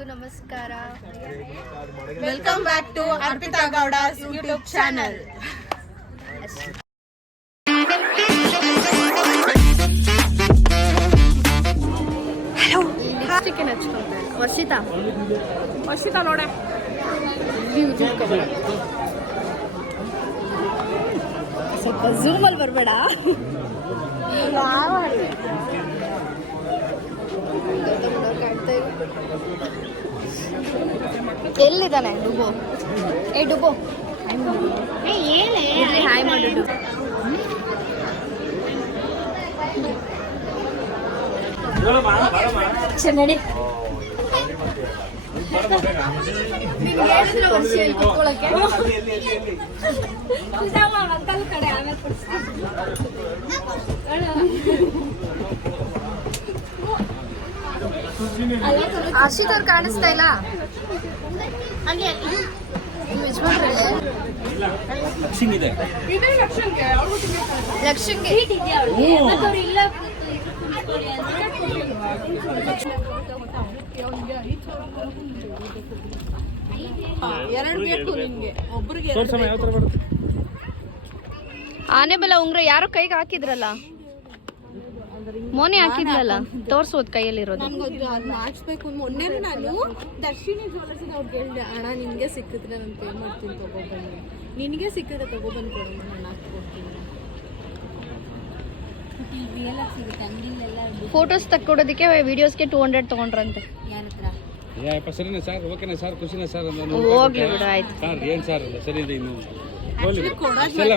ಎಲ್ರಿಗೂ ನಮಸ್ಕಾರ. Welcome back to Arpita Gowda YouTube channel lipstick ಹಚ್ಕೊಂತಾರೆ Varshita Varshita ನೋಡೆ. ಸ್ವಲ್ಪ ಝೂಮಲ್ಲಿ ಬರಬೇಡ. ಎಲ್ಲಿದ್ದಾನೆ? ಡುಬೋ. ಏ ಡುಬೋ. ಹಾಯ್ ಮಾಡು ಡುಬೋ. ಕಡೆ ನಡಿ ನೀನ್ ಹೇಳಿದ್ರೆ ವರ್ಷ ಎಲ್ಲಿ ಕುತ್ಕೊಳಕ್ಕೆ ಹರ್ಷಿತ್ ಅವ್ರು ಕಾಣಿಸ್ತಾ ಇಲ್ಲ? ನಿಮ್ಮ ಯಜಮಾನ್ರಲ್ಲೇ? ಲಕ್ಷ್ಮಿ ಇದೆ. ಲಕ್ಷ್ಮಿಗೆ. ಎರಡು ಬೇಕು ಒಬ್ರಿಗೆ ಆನೆ ಬಲ ಉಂಗ್ರ ಯಾರು ಕೈಗೆ ಹಾಕಿದ್ರಲ್ಲ? ಮೋನೆ ಹಾಕಿದ್ಲಲ್ಲ? ತೋರ್ಸೋದ್ ಕೈಯಲ್ಲಿರೋದು. ನನ್ಗೊತ್ತು ಅದನ್ನ ಹಾಕ್ಸ್ಬೇಕು ಮೊನ್ನೆ ನಾನು ದರ್ಶಿನಿ ಜ್ಯುವೆಲ್ಲರ್ಸ್ ಅವ್ರಿಗೆ ಹೇಳಿದೆ ಅಣ್ಣ ನಿನ್ಗೆ ಸಿಕ್ಕಿದ್ರೆ ನಾನು ಪೇ ಮಾಡ್ತೀನಿ ತಗೋಬಂದು ನಿನಗೆ ಸಿಕ್ಕಿದ್ರೆ ತಗೋಬಂದು ಕೊಡು ನಾನು ಹಾಕ್ಕೊಡ್ತೀನಿ. ಫೋಟೋಸ್ ತಕ್ಕೊಡೋದಕ್ಕೆ ವಿಡಿಯೋಸ್ಗೆ ಟೂ ಹಂಡ್ರೆಡ್ ತಗೊಂಡ್ರಂತೆ. ಯಪ್ಪ ಸರಿನಾ ಸರ್ ಓಕೆನಾ ಸರ್ ಖುಷಿನಾ ಸರ್ ಹೋಗ್ಲಿ ಬಿಡು ಆಯ್ತು. ಸರ್ ಏನು ಸರ್ ಸರಿ ಇದೆ ಇನ್ನು. ಹೋಗ್ಲಿ ಬಿಡು. ಅಷ್ಟೆಲ್ಲ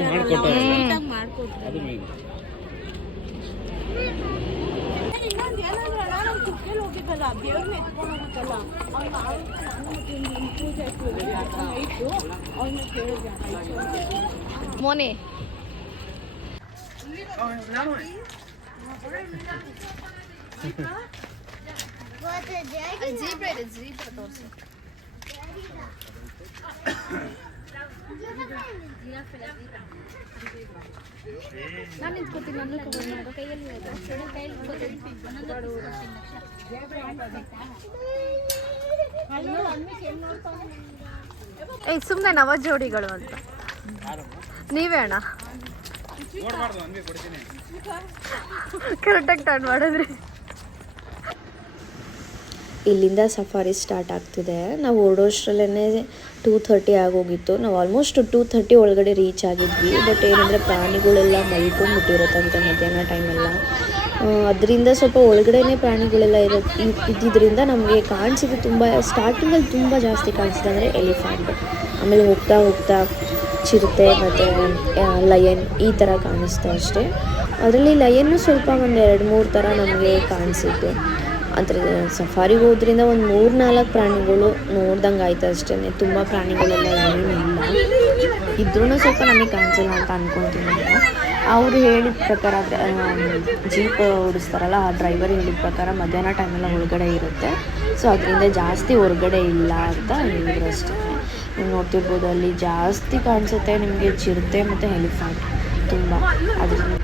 ಮಾಡ್ಕೊಟ್ಟ ಅದು main Money. What one. A zebra, a zebra, also. ನಾನು ನಿಂತ್ಕೋತೀನಿ ನನ್ನ ಏಯ್ ಸುಮ್ಮನೆ ನವ ಜೋಡಿಗಳು ಅಂತ. ನೀವೇ ಅಣ್ಣ? ಕರೆಕ್ಟಾಗಿ ಟರ್ನ್ ಮಾಡಿದ್ರಿ. ಇಲ್ಲಿಂದ ಸಫಾರಿ ಸ್ಟಾರ್ಟ್ ಆಗ್ತಿದೆ. ನಾವು ಓಡೋಷ್ಟ್ರಲ್ಲೇ ಟೂ ಥರ್ಟಿ ಆಗೋಗಿತ್ತು. ನಾವು ಆಲ್ಮೋಸ್ಟ್ ಟೂ ಥರ್ಟಿ ಒಳಗಡೆ ರೀಚ್ ಆಗಿದ್ವಿ. ಬಟ್ ಏನಂದರೆ ಪ್ರಾಣಿಗಳೆಲ್ಲ ಮಲ್ಕೊಂಡ್ಬಿಟ್ಟಿರುತ್ತಂತೆ ಮಧ್ಯಾಹ್ನ ಟೈಮೆಲ್ಲ ಅದರಿಂದ ಸ್ವಲ್ಪ ಒಳಗಡೆನೇ ಪ್ರಾಣಿಗಳೆಲ್ಲ ಇರೋ ಇದ್ದಿದ್ದರಿಂದ ನಮಗೆ ಕಾಣಿಸಿದ್ದು ತುಂಬ ಸ್ಟಾರ್ಟಿಂಗಲ್ಲಿ ತುಂಬ ಜಾಸ್ತಿ ಕಾಣಿಸಿದೆ ಅಂದರೆ ಎಲಿಫೆಂಟ್ ಆಮೇಲೆ ಹೋಗ್ತಾ ಹೋಗ್ತಾ ಚಿರತೆ ಮತ್ತು ಲಯನ್ ಈ ಥರ ಕಾಣಿಸ್ತು ಅಷ್ಟೇ. ಅದರಲ್ಲಿ ಲಯನ್ನು ಸ್ವಲ್ಪ ಒಂದು ಎರಡು ಮೂರು ಥರ ನಮಗೆ ಕಾಣಿಸಿತ್ತು ಅಂದರೆ ಸಫಾರಿಗೆ ಹೋದ್ರಿಂದ ಒಂದು ಮೂರು ನಾಲ್ಕು ಪ್ರಾಣಿಗಳು ನೋಡ್ದಂಗೆ ಆಯ್ತು ಅಷ್ಟೇ ತುಂಬ ಪ್ರಾಣಿಗಳೆಲ್ಲ ಏನೂ ಇಲ್ಲ. ಇದ್ರೂ ಸ್ವಲ್ಪ ನಮಗೆ ಕಾಣಿಸಿಲ್ಲ ಅಂತ ಅಂದ್ಕೊತೀನಿ ಅವರು ಹೇಳಿದ ಪ್ರಕಾರ ಜೀಪ್ ಓಡಿಸ್ತಾರಲ್ಲ, ಆ ಡ್ರೈವರ್ ಹೇಳಿದ ಪ್ರಕಾರ ಮಧ್ಯಾಹ್ನ ಟೈಮೆಲ್ಲ ಒಳಗಡೆ ಇರುತ್ತೆ. ಸೊ ಅದರಿಂದ ಜಾಸ್ತಿ ಹೊರಗಡೆ ಇಲ್ಲ ಅಂತ ಹೇಳಿದ್ರು ಅಷ್ಟೇ. ನೀವು ನೋಡ್ತಿರ್ಬೋದು ಅಲ್ಲಿ ಜಾಸ್ತಿ ಕಾಣಿಸುತ್ತೆ, ನಿಮಗೆ ಚಿರತೆ ಮತ್ತು ಹೆಲಿಫ್ಯಾಂಟ್ ತುಂಬ. ಅದರಿಂದ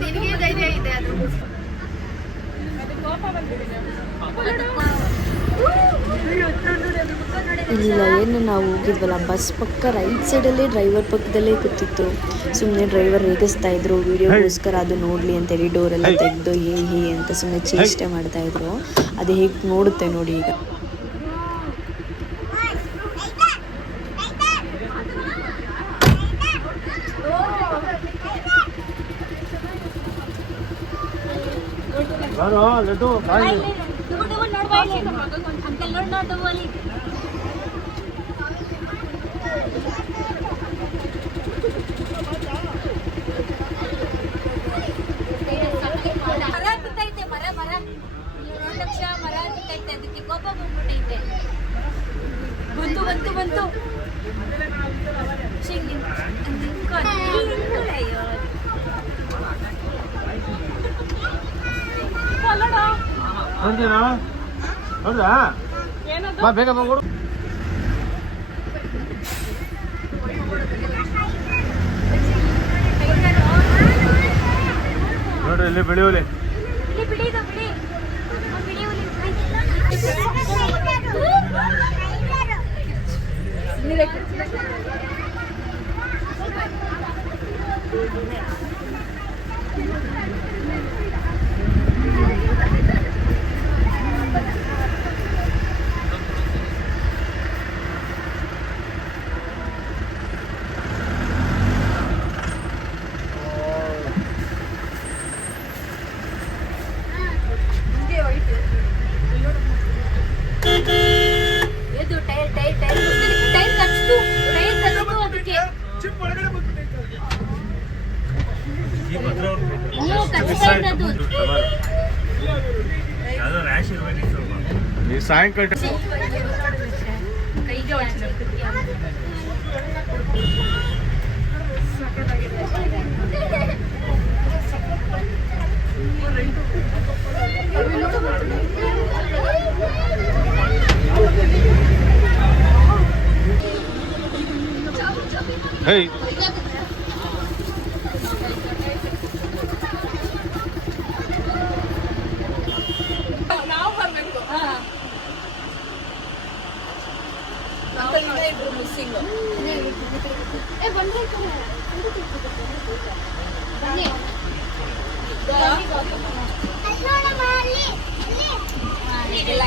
ನಿನಗೆ ಧೈರ್ಯ ಇದೆ ಅದು ಇಲ್ಲಿ, ಏನು ನಾವು ಹೋಗಿದ್ವಲ್ಲ? ಬಸ್ ಪಕ್ಕ ರೈಟ್ ಸೈಡಲ್ಲೇ ಡ್ರೈವರ್ ಪಕ್ಕದಲ್ಲೇ ಕೂತಿತ್ತು. ಸುಮ್ಮನೆ ಡ್ರೈವರ್ ರೇಗಿಸ್ತಾ ಇದ್ರು. ವಿಡಿಯೋಗೋಸ್ಕರ ಅದು ನೋಡಲಿ ಅಂತೇಳಿ ಡೋರೆಲ್ಲ ತೆಗೆದು ಹೇ ಹೇ ಅಂತ ಸುಮ್ಮನೆ ಚೇಷ್ಟೆ ಮಾಡ್ತಾ ಇದ್ರು. ಅದು ಹೇಗೆ ನೋಡುತ್ತೆ ನೋಡಿ ಈಗ ಮರ ಬಿದ್ದೈತೆ ಮರ ಮರ ಏಳು ಲಕ್ಷ ಮರ ಬಿದ್ದೈತೆ ಅದಕ್ಕೆ ಕೋಪ ಬಂದ್ಬಿಟ್ಟೈತೆ ಬಂತು ಬಂತು ಬಂತು. ನೋಡ್ತೀರಾ ಹೌದಾ? ಬಾ ಬೇಗ ಬಂದ್ಕೊಡು ನೋಡ್ರಿ ಇಲ್ಲಿ ಬೆಳೆಯೋಲಿ ಬಿಡಿ ಬಿಡಿ ಇದು tyre tyre tyre tyre tyre ಅದಕ್ಕೆ ಕಚ್ತಾ ಇದ್ದದ್ದು ಈ ಸಾಯಂಕಾಲ ಕೈಗೆ ಹೇ ಇದೆಲ್ಲ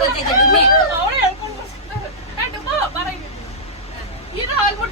ಗೊತ್ತಿದೆ